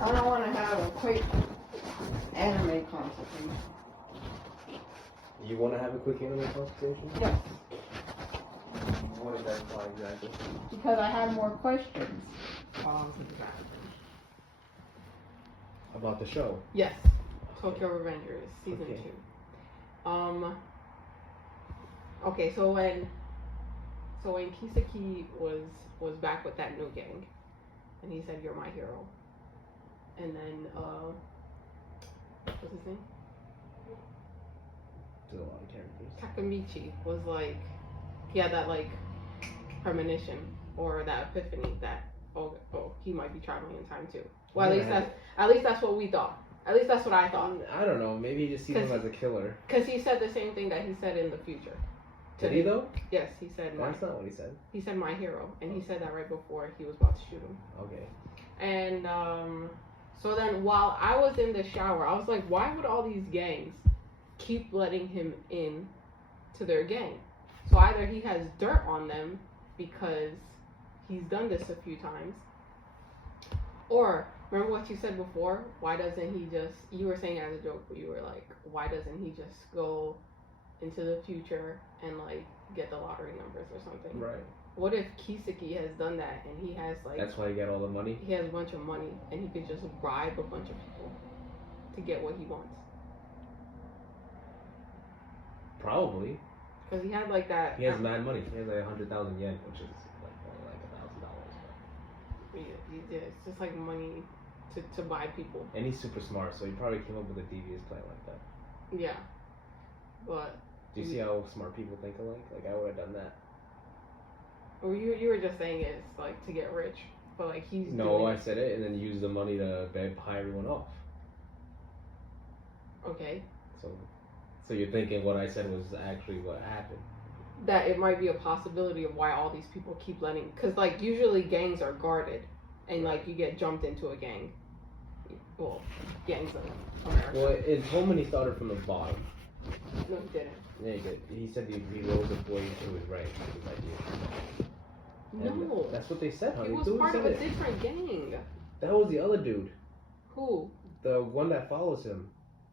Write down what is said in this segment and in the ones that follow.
I don't want to have a quick anime consultation. You want to have a quick anime consultation? Yes. What does that imply exactly? Because I have more questions. About the show? Yes. Tōkyō Ribenjāzu, season 2. Okay, so when Kiseki was back with that new gang, and he said, "You're my hero," and then what's his name? There's a lot of characters. Takamichi was like, he had that like premonition or that epiphany that oh he might be traveling in time too. Well, at least that's what we thought. At least that's what I thought. I don't know. Maybe he just sees him as a killer. Because he said the same thing that he said in the future. Did he though? Yes, he said. That's not what he said. He said my hero, and he said that right before he was about to shoot him. Okay. And so then while I was in the shower, I was like, why would all these gangs keep letting him in to their gang? So either he has dirt on them because he's done this a few times, or remember what you said before? Why doesn't he just? You were saying it as a joke, but you were like, why doesn't he just go into the future and like get the lottery numbers or something? Right. What if Kiseki has done that and he has like... That's why he got all the money? He has a bunch of money and he could just bribe a bunch of people to get what he wants. Probably. Because he had like that... He has mad money. He has like 100,000 yen, which is like only like $1,000. Yeah, it's just like money to buy people. And he's super smart, so he probably came up with a devious plan like that. Yeah. But... Do you see how smart people think alike? Like, I would have done that. Well, you were just saying it's like to get rich, but like he's No, I said it and then use the money to buy everyone off. Okay. So you're thinking what I said was actually what happened. That it might be a possibility of why all these people keep letting, because like usually gangs are guarded, and like you get jumped into a gang. Well, gangs in America. Well, in Tolman he started from the bottom. No, he didn't. Yeah, he did. He said he rose his way to his rank. His idea. No. That's what they said, honey. He was part of a different gang. That was the other dude. Who? The one that follows him.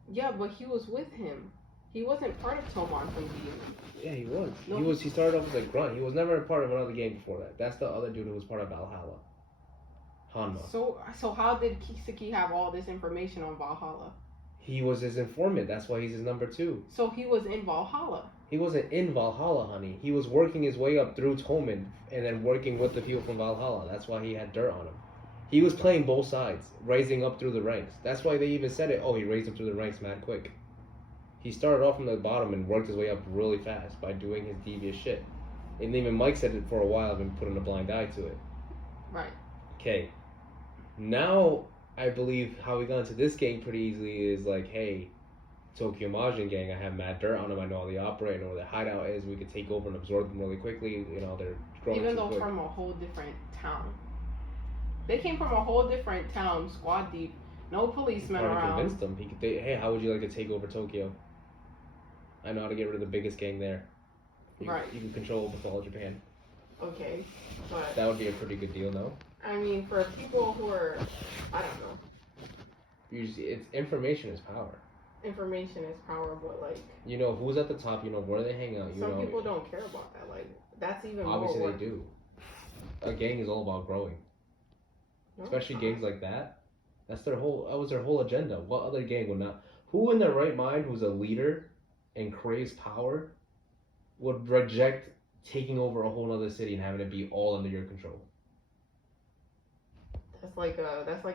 Yeah, but he was with him. He wasn't part of Toman from the beginning. Yeah, he was. No. He started off as a grunt. He was never a part of another gang before that. That's the other dude who was part of Valhalla. Hanma. So how did Kiseki have all this information on Valhalla? He was his informant. That's why he's his number 2. So he was in Valhalla. He wasn't in Valhalla, honey. He was working his way up through Tolman and then working with the people from Valhalla. That's why he had dirt on him. He was playing both sides, rising up through the ranks. That's why they even said it. Oh, he raised up through the ranks mad quick. He started off from the bottom and worked his way up really fast by doing his devious shit. And even Mike said it for a while, I've been putting a blind eye to it. Right. Okay. Now, I believe how we got into this gang pretty easily is like, hey, Tōkyō Majin gang, I have mad dirt on them. I know how they operate. I know where their hideout is. We could take over and absorb them really quickly. You know, they're growing Even too though quick. from a whole different town. They came from a whole different town, squad deep, no policemen around. Convinced them. Hey, how would you like to take over Tokyo? I know how to get rid of the biggest gang there. You can control all of Japan. Okay, but... That would be a pretty good deal, no? I mean, for people who are... I don't know. Usually, information is power. Information is power, but like... You know who's at the top, you know where they hang out. Some people don't care about that. Like, that's even obviously more they do. A gang is all about growing. No, especially gangs like that. That was their whole agenda. What other gang would not? Who in their right mind, who's a leader and craves power, would reject taking over a whole other city and having it be all under your control? That's like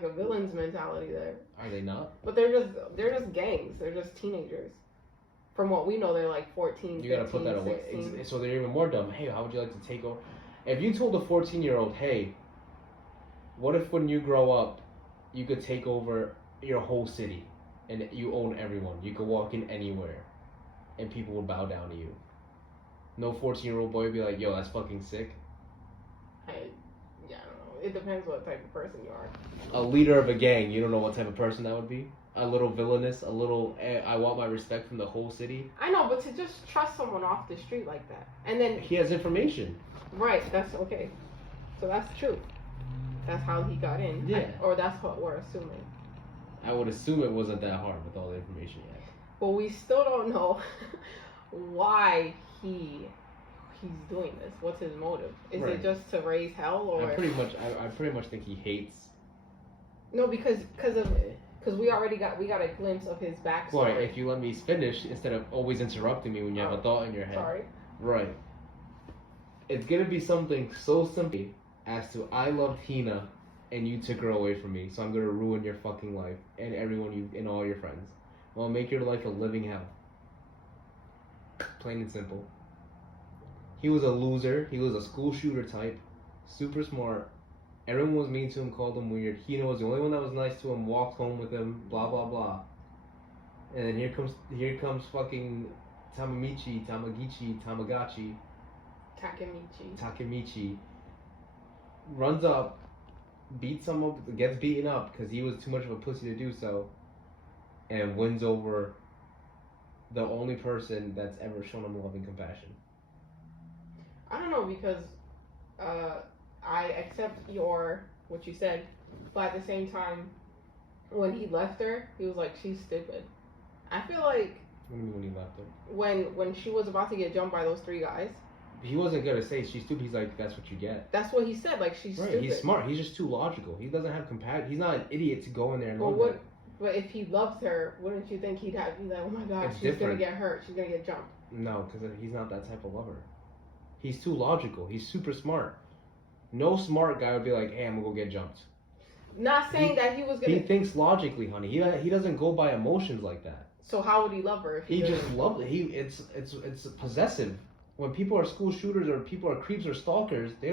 a villain's mentality there. Are they not? But they're just gangs. They're just teenagers. From what we know, they're like 14, 15, You gotta put that away. 16. So they're even more dumb. Hey, how would you like to take over? If you told a 14-year-old, hey, what if when you grow up, you could take over your whole city and you own everyone? You could walk in anywhere and people would bow down to you. No 14-year-old boy would be like, yo, that's fucking sick. I don't know. It depends what type of person you are. A leader of a gang, you don't know what type of person that would be? A little villainous, I want my respect from the whole city. I know, but to just trust someone off the street like that. And then... He has information. Right, that's okay. So that's true. That's how he got in. Yeah. Or that's what we're assuming. I would assume it wasn't that hard with all the information yet. But we still don't know why he's doing this. What's his motive? Is Right. it just to raise hell, or I pretty much think he hates. no? Because we got a glimpse of his backstory. Boy, if you let me finish instead of always interrupting me when you have a thought in your head. Sorry. Right. It's gonna be something so simple as to I loved Hina and you took her away from me, so I'm gonna ruin your fucking life and and all your friends. I'll make your life a living hell. Plain and simple. He was a loser. He was a school shooter type. Super smart. Everyone was mean to him, called him weird. Hina was the only one that was nice to him, walked home with him, blah blah blah. And then here comes fucking Tamamichi, Tamagotchi, Takemichi. Runs up, beats him up, gets beaten up because he was too much of a pussy to do so, and wins over the only person that's ever shown him love and compassion. I don't know, because I accept what you said, but at the same time, when he left her, he was like, she's stupid. I feel like What do you mean when he left her? when she was about to get jumped by those 3 guys, He wasn't gonna say she's stupid. He's like, that's what you get. that's what he said. Like, she's Right. stupid. He's smart. He's just too logical. He doesn't have compassion. He's not an idiot to go in there and But love her. But if he loved her, wouldn't you think he'd be like, oh my god, It's she's different. gonna get hurt, she's gonna get jumped. No, because he's not that type of lover. He's too logical. He's super smart. No smart guy would be like, hey, I'm gonna go get jumped. Not saying that he was gonna. He thinks logically, honey. He doesn't go by emotions like that. So how would he love her if He didn't? just loves it. It's possessive. When people are school shooters or people are creeps or stalkers, they're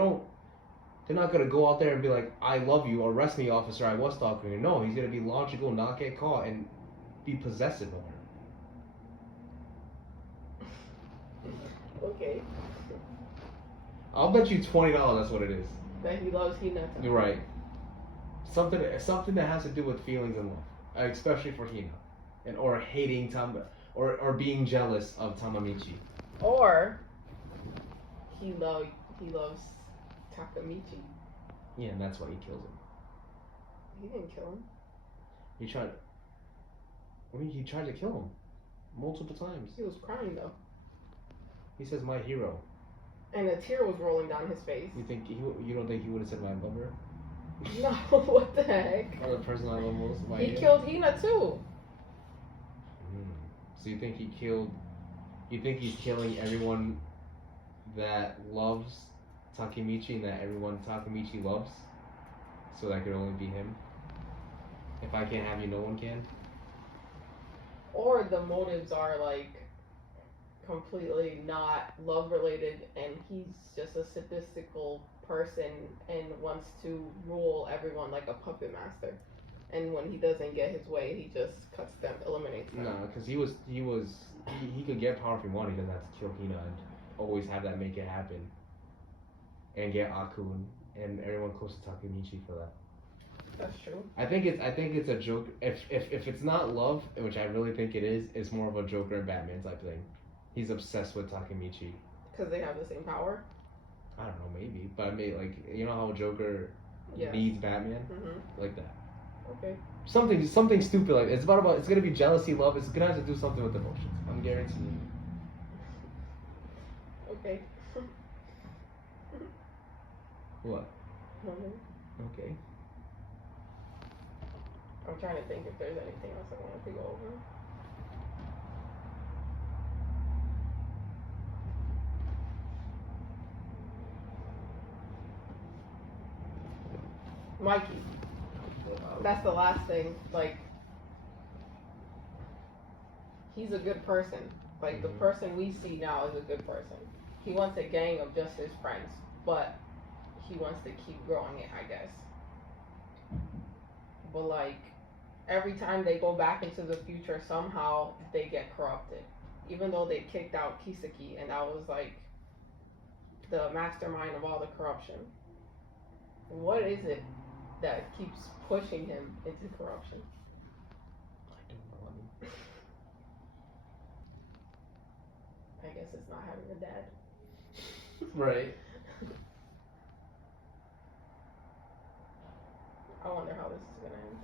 not gonna go out there and be like, I love you, arrest me, officer, I was stalking you. No, he's gonna be logical, not get caught, and be possessive of her. Okay. I'll bet you $20 that's what it is. That he loves Hina. You're right. Something that has to do with feelings and love, especially for Hina, or hating or being jealous of Tamamichi. Or he loves Takemichi. Yeah, and that's why he kills him. He didn't kill him. He tried to kill him multiple times. He was crying though, He says, "My hero." and a tear was rolling down his face. You don't think he would have said, "My lover"? No, what the heck? Or the person I love most? My He hero? killed Hina too. So you think he killed? You think he's killing everyone that loves Takemichi and that everyone Takemichi loves? So that could only be him. If I can't have you, no one can. Or the motives are like completely not love related, and he's just a sadistical person and wants to rule everyone like a puppet master. And when he doesn't get his way, he just cuts them, eliminates them. No, because he could get power if he wanted. He doesn't have to kill Hina and always have that make it happen. And get Aku and everyone close to Takemichi for that. That's true. I think it's a joke. If it's not love, which I really think it is, it's more of a Joker and Batman type thing. He's obsessed with Takemichi. Because they have the same power? I don't know, maybe, but I mean, like, you know how Joker Yes. needs Batman, Mm-hmm. like that. Okay. Something stupid like it's about. It's gonna be jealousy, love. It's gonna have to do something with emotions. I'm guaranteeing. Okay. What? Mm-hmm. Okay. I'm trying to think if there's anything else I wanted to go over. Mikey. That's the last thing. Like, he's a good person. Like, the person we see now is a good person. He wants a gang of just his friends, but he wants to keep growing it, I guess. But, like, every time they go back into the future, somehow they get corrupted. Even though they kicked out Kiseki, and that was, like, the mastermind of all the corruption. What is it that keeps pushing him into corruption? I don't know. I mean, I guess it's not having a dad. right. I wonder how this is gonna end.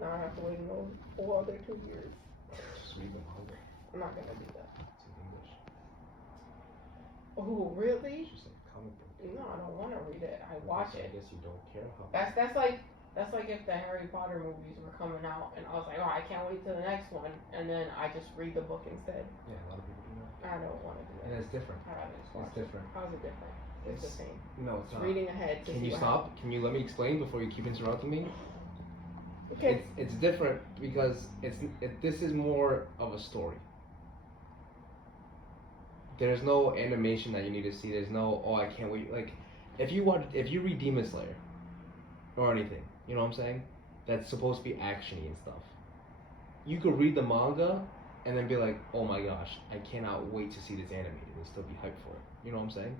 Now I have to wait another 4 other 2 years. Just read the manga. I'm not gonna do that. It's in English. Oh, really? It's just a comic book. No, I don't want to read it. I watch I it. guess you don't care how. That's like if the Harry Potter movies were coming out and I was like, oh, I can't wait till the next one, and then I just read the book instead. Yeah, a lot of people do that. I don't want to do And that. it's different. I'd rather just watch It's it. different. How's it different? It's the same. No, it's It's not. reading ahead. To Can see you what stop? Can you let me explain before you keep interrupting me? happens. Okay. It's different because this is more of a story. There's no animation that you need to see. There's no, oh, I can't wait. Like, if you read Demon Slayer or anything, you know what I'm saying? That's supposed to be actiony and stuff. You could read the manga and then be like, oh my gosh, I cannot wait to see this animated and still be hyped for it. You know what I'm saying?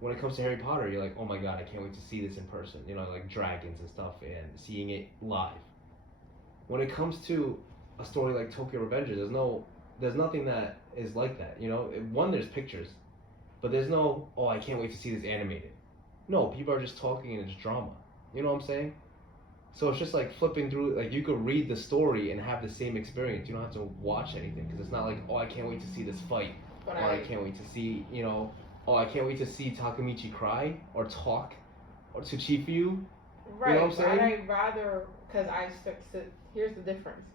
When it comes to Harry Potter, you're like, oh my god, I can't wait to see this in person. You know, like dragons and stuff and seeing it live. When it comes to a story like Tōkyō Ribenjāzu, there's nothing that is like that. You know, one, there's pictures, but there's no, oh, I can't wait to see this animated. No, people are just talking and it's drama. You know what I'm saying? So it's just like flipping through, like you could read the story and have the same experience. You don't have to watch anything because it's not like, oh, I can't wait to see this fight, But or I can't wait to see, you know, oh, I can't wait to see Takemichi cry or talk, or to Chifuyu. Right. You know what I'm saying? But I'd rather, because here's the difference.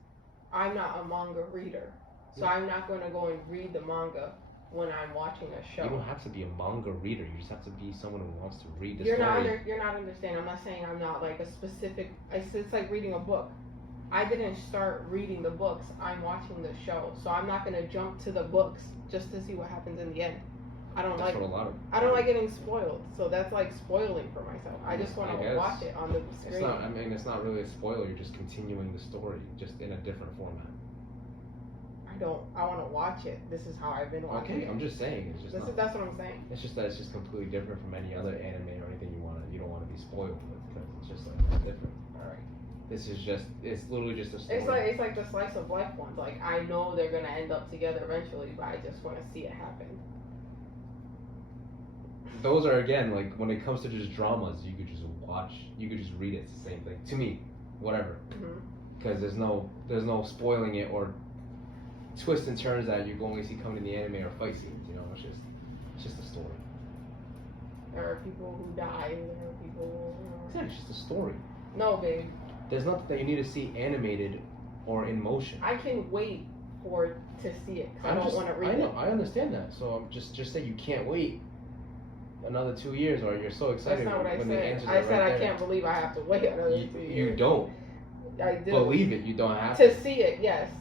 I'm not a manga reader, so Yeah. I'm not going to go and read the manga when I'm watching a show. You don't have to be a manga reader. You just have to be someone who wants to read the You're story. you're not understanding. I'm not saying I'm not like a specific. It's like reading a book. I didn't start reading the books. I'm watching the show, so I'm not gonna jump to the books just to see what happens in the end. I don't That's like. what a lot of. I don't like getting spoiled, so that's like spoiling for myself. I just want I to guess. watch it on the screen. It's not. I mean, it's not really a spoiler. You're just continuing the story, just in a different format. I want to watch it. This is how I've been watching Okay, it. I'm just saying. It's just. That's what I'm saying. It's just that it's just completely different from any other anime or anything you don't want to be spoiled with because it's just like it's different. All right. This is just. It's literally just a story. It's like the slice of life ones. Like I know they're gonna end up together eventually, but I just want to see it happen. Those are again like when it comes to just dramas, you could just watch. You could just read it. It's the same thing to me. Whatever. Because there's no spoiling it or twists and turns that you only see coming in the anime or fight scenes. You know, it's just a story. There are people who die. There are people. It's just a story. No, babe. There's nothing that you need to see animated or in motion. I can wait to see it. 'Cause I don't want to read I know. it. I understand that. So I'm just say you can't wait another 2 years, or you're so excited That's not what I when the said. answers I are said right I there. can't believe I have to wait another 2 years. You don't I do. believe it. You don't have To see it, yes.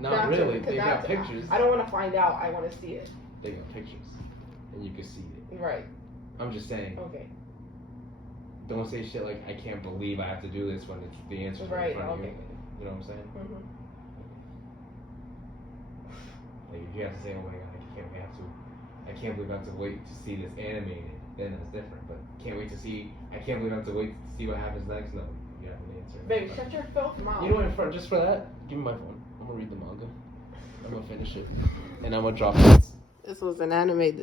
Not That's really. it, 'cause They got that's- pictures. I don't want to find out. I want to see it. They got pictures, and you can see it. Right. I'm just saying. Okay. Don't say shit like I can't believe I have to do this when it's the answer's right Right. in front of Okay. you. You know what I'm saying? Mhm. Like if you have to say, oh my god, I can't believe I have to wait to see this animated, then that's different. But I can't believe I have to wait to see what happens next. No, you have an answer. Baby, shut your filth mouth. You know what? Just for that, give me my phone. I'm gonna read the manga. I'm gonna finish it, and I'm gonna drop this. This was an anime